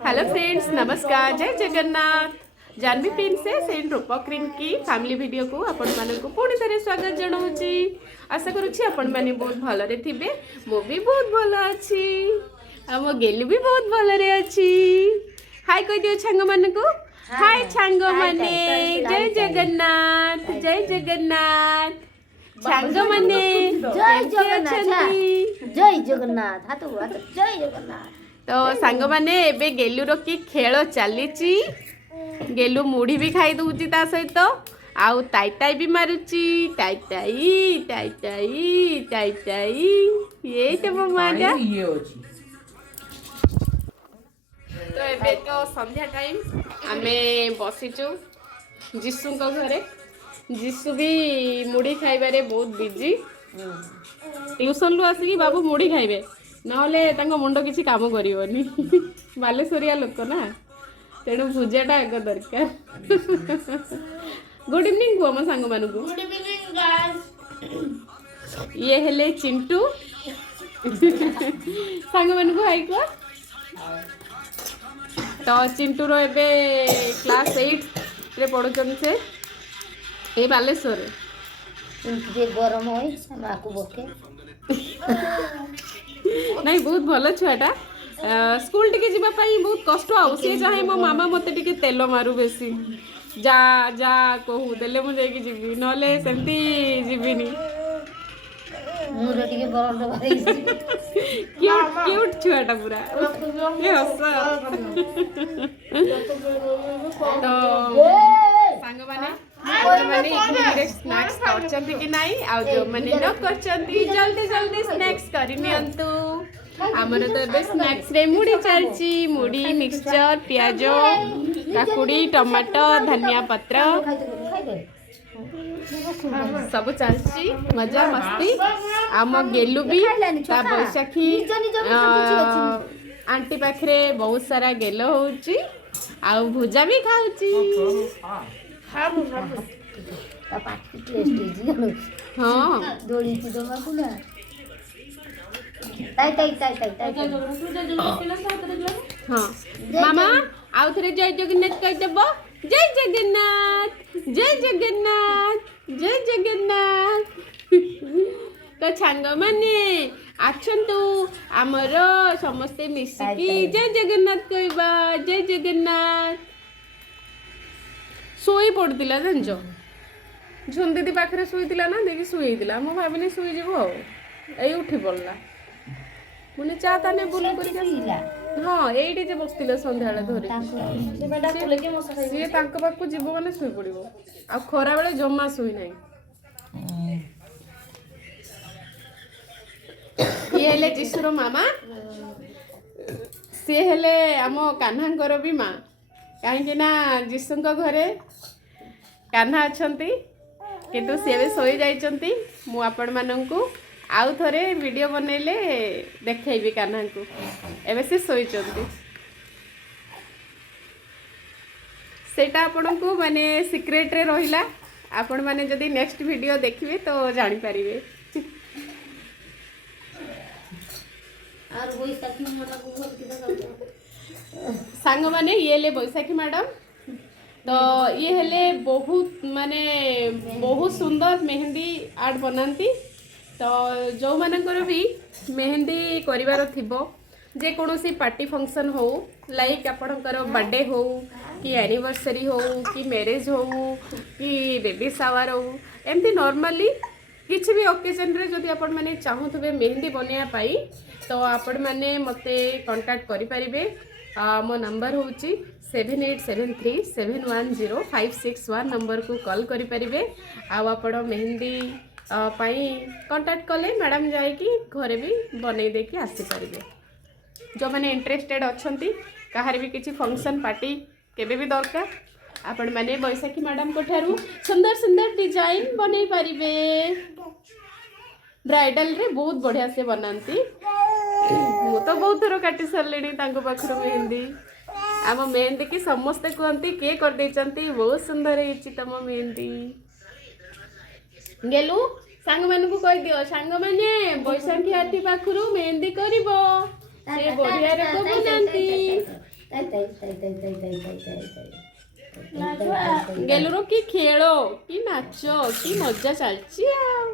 Hello friends, नमस्कार, जय Jagannath. Janvi princess and रूपक रिंकी फैमिली वीडियो को आपण मानक पुणी थे स्वागत जनाऊँगी। आशा करुच्ची आपण मैंने बहुत भलरे थे। मु भी बहुत भल अच्छी, मो गेलु भी बहुत भलरे अच्छी। हाय कह दियो छांग मान को। हाय छांग माने, जय जगन्नाथ, जय जगन्नाथ। छांग माने जय जगन्नाथ, जय जगन्नाथ, हाथ हाथ जय जगन्नाथ। तो सांग माने एबे गेलुर की खेल चली। गेलु मुढ़ी भी खाई दूची ता सहित आउ ताई ताई भी मारुची। ताई ताई ताई ताई ताई ताई ये तो मजा। तो एबे तो संध्या टाइम आमे बसीचु जीसु को घरे। जीसु भी मुढ़ी खाइबारे बहुत बिजी। ट्यूशन रु आसिकी बाबू मुढ़ी खाइबे नहले तांको मुंड किसी काम करिवनी। बालेश्वरिया लोक ना, तेणु भुजाटा आग दरकार। गुड इवनिंग को मो सांग मानू। Good evening guys. ये हेले चिंटू। सांग मानू को हाई को। तो चिंटू रो एबे क्लास 8 रे पढुछन से ए बालेश्वर। जे गरम होई माकू बके नहीं बहुत भल छुआटा। स्कूल टिके जीवा पाई बहुत कष्ट आउ सी चाहे मो मामा मते टिके तेल मारू बेसी। जा जा कहू देले मु जाई जीवी नले सेमती जीविनी। मुरो टिके बरंड भाई क्यूट क्यूट छुआटा पूरा। ये हस तो सांग माने माने स्नैक्स करचंती कि नाही आ जो माने न करचंती जल्दी जल्दी स्नैक्स करि नियंतु। हमर तो बे स्नैक्स रे मुड़ी चलची। मुड़ी मिक्सचर प्याज काकुड़ी टमाटो धनिया पत्र सब चलची मजा मस्ती। आम गेलु भी ता बैसाखी आंटी पाखरे बहुत सारा गेल होउची आ भुजा भी खाउची। ता पाटी टेस्ट जी हां दोड़ी की दो माकू ना ताई ताई ताई ताई ताई हां मामा आउ थरे जय जगन्नाथ कह देबो। जय जगन्नाथ, जय जगन्नाथ, जय जगन्नाथ। तो छांग माने आछंतु हमर समस्ते मिसिकी जय जगन्नाथ कहबा। जय जगन्नाथ। सोई पड़तिला जानजो झुन दीदी पाखरे सोईतिला ना देखि सोईतिला मो भाबिनी सोई जीवो आ एई उठी पड़ला मुने चा ताने बुल करी पीला हां एइठी जे बसतिले संध्याळे धरि से बेटा फुले के मसा खाई से तांक पाखु जीवो माने सोई पड़िबो आ खरा बेले जम्मा सोई नाही। ये हेले जिसुरो मामा से हेले आमो कान्हांकर भी माँ कहीं ना जीसुंक घरे कान्हा अछंती किंतु सी भी सोई जाइछंती। मु आपण मानंकु आउ थरे वीडियो बनैले देखैबी कान्हा को। एबे से सोईचंती सेटा आपनकु माने सीक्रेट रे रहिला। आपण माने जदी नेक्स्ट वीडियो देखिबे तो जानि परिबे। और वही सखी मामा को बोल के दगा सांग माने ये ले बैसाखी मैडम। तो ये हेले बहुत माने बहुत सुंदर मेहंदी आर्ट बनाती। तो जो मानकर भी मेहंदी करिवार थिबो जे कोनोसी पार्टी फंक्शन हो लाइक आपणकर बर्थडे हो कि एनिवर्सरी हो कि मैरिज हो कि बेबी शावर हो एमती नॉर्मली किसी भी ओकेजन रे जदि आपण माने चाहुथबे मेहंदी बनिया पाई तो आपण माने मते कांटेक्ट करि परिबे। मो नंबर होची 7873710561 नंबर को कॉल करि परिबे। आ आपण मेहंदी पाई कांटेक्ट कले मैडम जाय कि घरे भी बनै दे कि आसी परिबे। जो माने इंटरेस्टेड अछंती काहार भी किछि फंक्शन पार्टी केबे भी दरकार आपण माने बैसाखी मैडम को ठारू सुंदर सुंदर डिजाइन बनै परिबे। ब्राइडल रे बहुत बढ़िया से बनाती। मु तो बहुत थर काटी सारे पाखर मेहंदी। आम मेहंदी की समस्ते कहती किए कर देचंती बहुत सुंदर है तुम मेहंदी। गेलु सांग मान को कह दियो सांग माने बैसाखी आठी पाखरु मेहंदी करिवो से बढ़िया रे को बनांती। ଗେଲୁର କି ଖେଳ କି ନାଚ କି ମଜା ଚାଲିଛି ଆଉ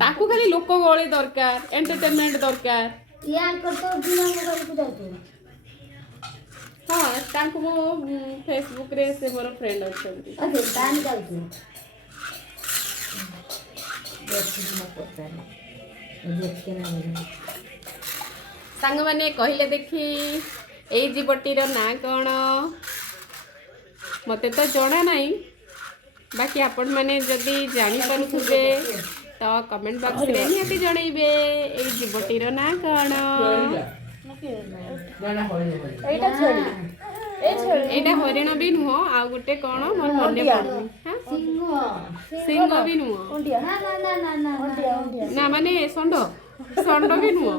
ତାକୁ ଖାଲି ଲୋକ ଗହଳି ଦରକାର ଏଣ୍ଟରଟେନମେଣ୍ଟ ଦରକାର। ହଁ ତାଙ୍କୁ ମୁଁ ଫେସବୁକରେ ସେ ମୋର ଫ୍ରେଣ୍ଡ ଅଛନ୍ତି। ସାଙ୍ଗମାନେ କହିଲେ ଦେଖି ଏଇ ଜୀବଟିର ନାଁ କ'ଣ? ମୋତେ ତ ଜଣା ନାହିଁ, ବାକି ଆପଣମାନେ ଯଦି ଜାଣିପାରୁଥିବେ ତ କମେଣ୍ଟ ବକ୍ସରେ ନିହାତି ଜଣେଇବେ ଏଇ ଜୀବଟିର ନାଁ କ'ଣ? ଏଇଟା ହରିଣ ବି ନୁହଁ, ଆଉ ଗୋଟେ କ'ଣ ମୋର ମନେ ପଡୁନି। ସିଂହ ବି ନୁହଁ, ନା ମାନେ ଷଣ୍ଢ ବି ନୁହଁ,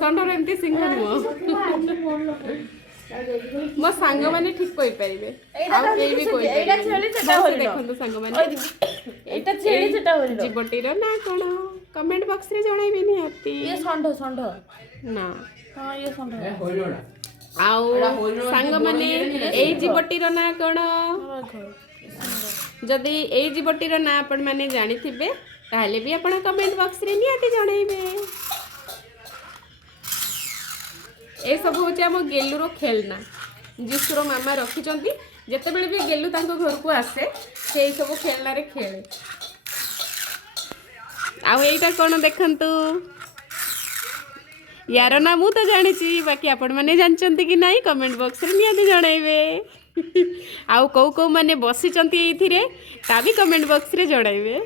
ଷଣ୍ଢର ଏମିତି ସିଂହ ନୁହଁ। ମୋ ସାଙ୍ଗମାନେ ଠିକ କହିପାରିବେ, ଆଉ କେହି ବି କହିପାରିବେ। ଦେଖନ୍ତୁ ସାଙ୍ଗମାନେ ଜୀବଟିର ନାଁ କ'ଣ କମେଣ୍ଟ ବକ୍ସରେ ଜଣାଇବେ ନିହାତି। ନା ଆଉ ସାଙ୍ଗମାନେ ଏଇ ଜୀବଟିର ନାଁ କ'ଣ? ଯଦି ଏଇ ଜୀବଟିର ନାଁ ଆପଣମାନେ ଜାଣିଥିବେ ତାହେଲେ ବି ଆପଣ କମେଣ୍ଟ ବକ୍ସରେ ନିହାତି ଜଣାଇବେ। ଏସବୁ ହେଉଛି ଆମ ଗେଲୁର ଖେଳନା ଯୀଶୁର ମାମା ରଖିଛନ୍ତି। ଯେତେବେଳେ ବି ଗେଲୁ ତାଙ୍କ ଘରକୁ ଆସେ ସେଇ ସବୁ ଖେଳନାରେ ଖେଳେ। ଆଉ ଏଇଟା କ'ଣ ଦେଖନ୍ତୁ, ୟାର ନା ମୁଁ ତ ଜାଣିଛି, ବାକି ଆପଣମାନେ ଜାଣିଛନ୍ତି କି ନାହିଁ କମେଣ୍ଟ ବକ୍ସରେ ନିହାତି ଜଣାଇବେ। ଆଉ କୋଉ ମାନେ ବସିଛନ୍ତି ଏଇଥିରେ ତା ବି କମେଣ୍ଟ ବକ୍ସରେ ଜଣାଇବେ।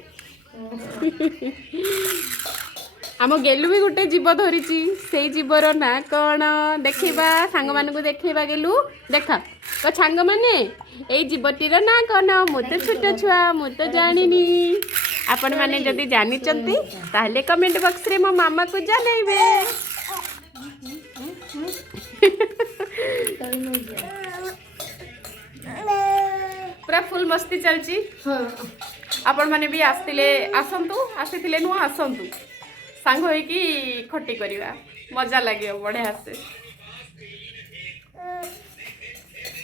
ଆମ ଗେଲୁ ବି ଗୋଟେ ଜୀବ ଧରିଛି, ସେଇ ଜୀବର ନାଁ କ'ଣ ଦେଖେଇବା ସାଙ୍ଗମାନଙ୍କୁ ଦେଖେଇବା। ଗେଲୁ ଦେଖ ତ ସାଙ୍ଗମାନେ ଏଇ ଜୀବଟିର ନାଁ କ'ଣ? ମୁଁ ତ ଛୋଟ ଛୁଆ, ମୁଁ ତ ଜାଣିନି। ଆପଣମାନେ ଯଦି ଜାଣିଛନ୍ତି ତାହେଲେ କମେଣ୍ଟ ବକ୍ସରେ ମୋ ମାମାକୁ ଜଣାଇବେ। ପୁରା ଫୁଲ ମସ୍ତି ଚାଲିଛି। ଆପଣମାନେ ବି ଆସିଥିଲେ ନୁହଁ, ଆସନ୍ତୁ ସାଙ୍ଗ ହେଇକି ଖଟି କରିବା, ମଜା ଲାଗିବ ବଢ଼ିଆ ସେ।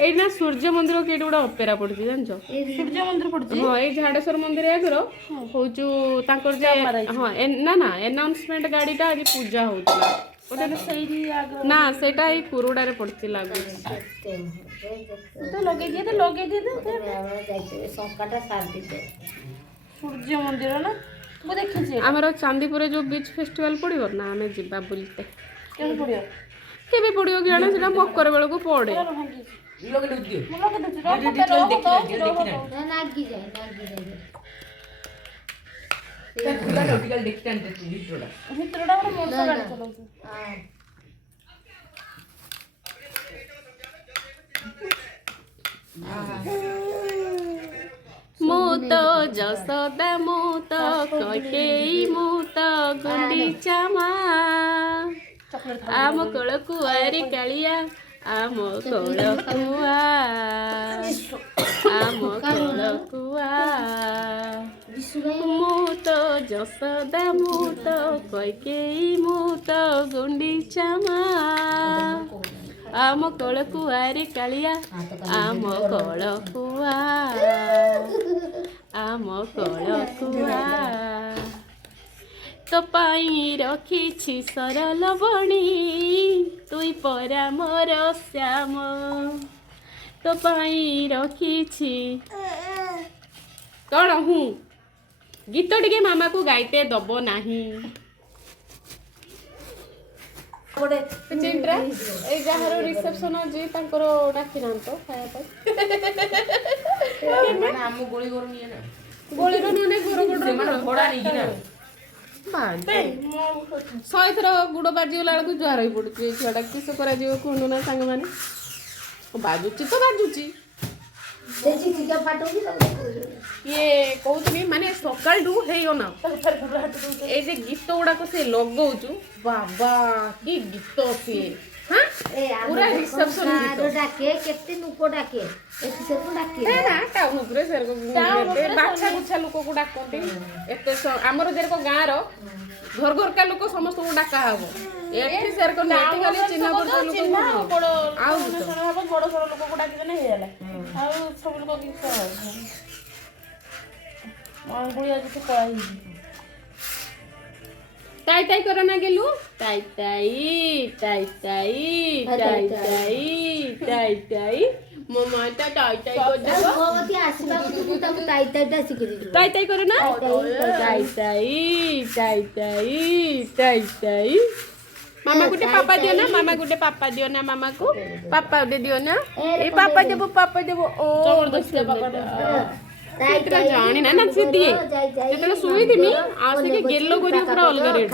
ଏଇ ନା ସୂର୍ଯ୍ୟ ମନ୍ଦିର କେଇଠି ଗୋଟେ ଅପେରା ପଡୁଛି ଜାଣିଛ? ସୂର୍ଯ୍ୟ ମନ୍ଦିର ପଡୁଛି। ହଁ ଏଇ ଝାଡେଶ୍ୱର ମନ୍ଦିର ଆଗର ହଉଛୁ ତାଙ୍କର ଯେ ହଁ ନା ଏନାଉନ୍ସମେଣ୍ଟ ଗାଡିଟା ଆଜି ପୂଜା ହଉଥିଲା। ନା ସେଇଟା ଏଇ କୁରୁଡାରେ ପଡିଛି ଲାଗୁଛି। ସୂର୍ଯ୍ୟ ମନ୍ଦିର ନା ମୁଁ ଦେଖିଛି। ଆମର ଚାନ୍ଦିପୁରରେ ଯୋଉ ବିଚ୍ ଫେଷ୍ଟିଭାଲ ପଡିବ ନା, ଆମେ ଯିବା ବୁଲିତେ। କେବେ ପଡିବ? କେବେ ପଡିବ କି ଜାଣ, ସେଟା ମକର ବେଳକୁ ପଡେ। ମୁଁ ତ ଯଶୋଦା, ମୁଁ ତ କୈକେୟୀ, ମୁଁ ତ ଗୁଣ୍ଡିଚା ମା, ଆମ କୋଳକୁ ଆରି କାଳିଆ, ଆମ କୋଳକୁ ଆମ କୋଳକୁ ମୁଁ ତ ଯଶୋଦା, ମୁଁ ତ କୈକେୟୀ, ମୁଁ ତ ଗୁଣ୍ଡିଚା ମା, ଆମ କୋଳକୁ ଆରି କାଳିଆ, ଆମ କୋଳକୁ ଆମ କୋଳକୁ ତୋ ପାଇଁ ରଖିଛି ସରଲ ବଣି, ତୁଇ ପରା ମୋର ଶ୍ୟାମ, ତୋ ପାଇଁ ରଖିଛି। କ'ଣ ଗୀତ ଟିକେ ମାମାକୁ ଗାଇତେ ଦବ ନାହିଁ? ଏଇ ଯାହାର ରିସେପସନ ଅଛି ତାଙ୍କର ଡାକିନାହାନ୍ତି ଖାଇବା ପାଇଁ। ଆମ ଗୋଳିର ନୁହେଁ ଶହେ ଥର ଗୁଡ଼ ବାଜିଗଲା ବେଳକୁ ଜୁହାର ହେଇ ପଡୁଛି। ଏଇ ଛୁଆଟା କିସ କରାଯିବ କୁହନ୍ତୁ ନା ସାଙ୍ଗମାନେ? ବାଜୁଛି ତ ବାଜୁଛି। ଇଏ କହୁଥିଲି ମାନେ ସକାଳଠୁ ହେଇଗଲା ଏଇ ଯେ ଗୀତ ଗୁଡାକ ସେ ଲଗଉଛୁ, ବାବା କି ଗୀତ ସିଏ। हाँ ए पूरा रिसेप्शन आरो डाके केते नुको डाके एति सब डाके ना ना टाउन उपरे सेर को बाछा गुछा लोक को डाकते एते हमर देर को गाँ रो घर घर का लोक समस्त को डाका हबो एठी सेर को नेटी खाली चिन्ह पर लोक को आउ बड़ बड़ लोक को डाकी देने हेला ଆଉ ସବୁ ଲୋକ କି अंगुली आज तो पळाई टाई टाई करो ना गेलु टाई टाई टाई टाई टाई टाई टाई टाई मम्मा ता टाई टाई कर दे भगवती आसीबा तू ताको ताई ताईटा शिखि दिजो टाई टाई करो ना टाई टाई टाई टाई टाई टाई मामा गुटे पापा दियो ना मामा गुटे पापा दियो ना मामा को पापा दे दियो ना ए पापा देबो ओ जबरदस्ती पापा ताई तेरा जानी ना ना से दिए जेतले सुई दिमी आ से के गेलो करी पूरा अलग रेट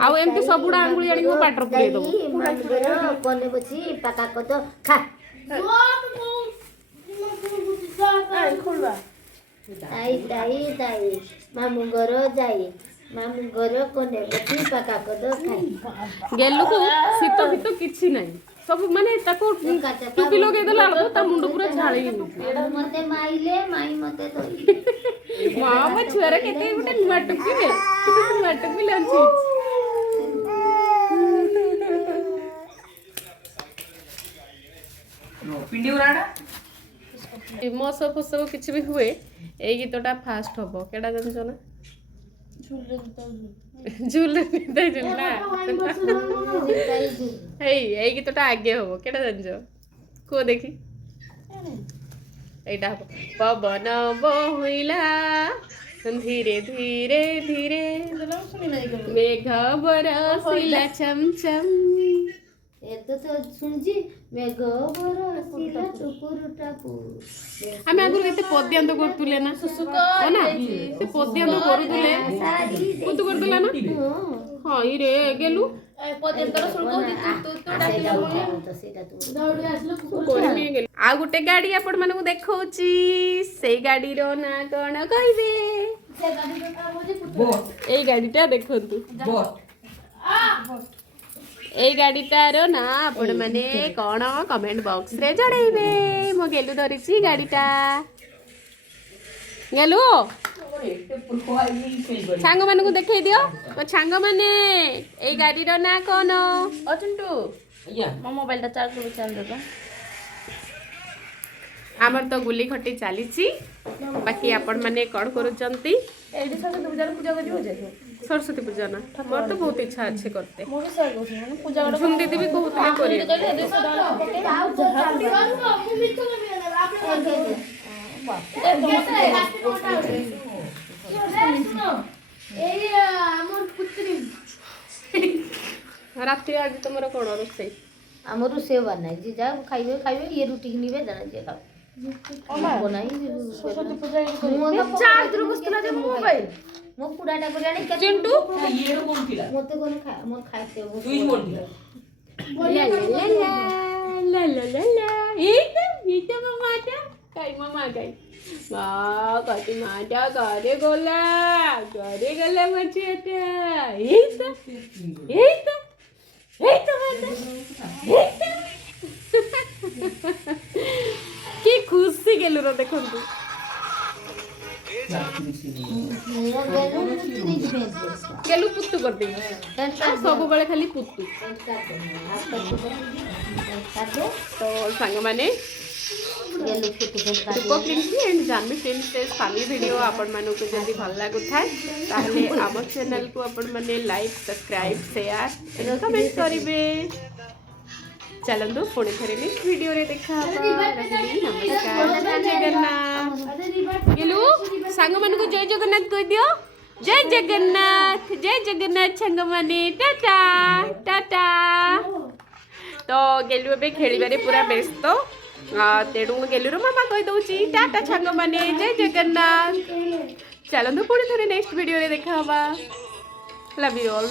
आ एमती सबुडा आंगुली आनी को पाटर पुरे दो मानगर कोने बची पाका को तो खा खोलवा ताई ताई ताई मामू घर जाई मामू घर कोने बची पाका को तो खाई गेलो को सीतो फितो किछि नाही सब माने ताको टुपी लगे देला को ता मुंड पूरा झाळी मते माइले माई मते तोई मामा छुआरे केते गुटे नुवा टुपी ले नुवा टुपी लांची पिंडी उराडा मौसम फसब किछि भी हुए ए गीतटा फास्ट हबो केडा जानछो ना झूल दे ना এই গীতটা আগে হবো কেটা জানছো কো দেখি এইটা হবো পবন বহিলা ধীরে ধীরে ধীরে মেঘ বরসিলা চমচম এত তো শুনছি মেঘ বরসিলা টুকুর টাকুর আমি আগুন এতে পদ্যান্ত করতুলে না ও না তে পদ্যান্ত করতুলে কত করতুলা না হ্যাঁ ইরে গেলু পদ্যান্তর শুল্ক তু সেটা তো সেটা তো দৌড়ি আসলো করমি গেলু आ गुटे गाड़ी आपण मानकु देखौची सेई गाड़ी रो ना कोन कहिबे से गाड़ी का काम होजे बोट एई गाड़ीटा देखंतु बोट এই গাড়িটার না আপন মানে কোন কমেন্ট বক্স রে জড়াইবে মো গেলু ধরিছি গাড়িটা গেলু ছাঙ্গ মানকু দেখাই দিও তো ছাঙ্গ মানে এই গাড়ির না কোন ओ चिंटू मो मोबाइल टा चार्ज कर चाल देबा আমার তো গুলি খটি চালিছি বাকি আপন মানে কোন করুচন্তি एडी सब पूजा पूजा करियो जे सरस्वती पूजा ना मोर तो बहुत इच्छा अच्छे करते मो भी सर कोछ माने पूजा गड झुम दीदी भी कहते करी कहले 200 डॉलर पके रात्रि आज तुमर कोन रोसई हमर सेवा नहीं जी जा खाइबे खाइबे ये रोटी की निवे जाना जे खाओ बनाई सरस्वती पूजा चार्ज रो बसला जे मोबाइल मो कुडाटा करे आनी चिंटू ये रो कोन पिला मोते कोन खाए मोर खाइते वो तू ही बोल दिया ला ला ला ला ला ये तो मामा काय मामा काय वा कति माटा करे गोला मची आता ये तो माटा কি খুশি গেল র দেখন্তু গেলু পুত্তু করতে সবু বেলে খালি পুত্তু তো সাঙ্গ মানে Rupa Princy and Janvi princess family video आपण मानक जल्दी भल लागु थाए ताहले आम चैनल को आपण माने like subscribe share and comment करिवे चलंदु पुणे थरे नेक्स्ट वीडियो रे देखा नमस्कार जय जगन्नाथ गेलु सांग मानक जय जगन्नाथ कह दियो जय जगन्नाथ सांग माने टाटा टाटा तो गेलु बे खेलिबारे पूरा व्यस्त तेणु गेलुर मामा कही दउची टाटा छंग माने जय जगन्नाथ चलंदु पुणी थरे नेक्स्ट वीडियो रे देखा हवा लव यू ऑल।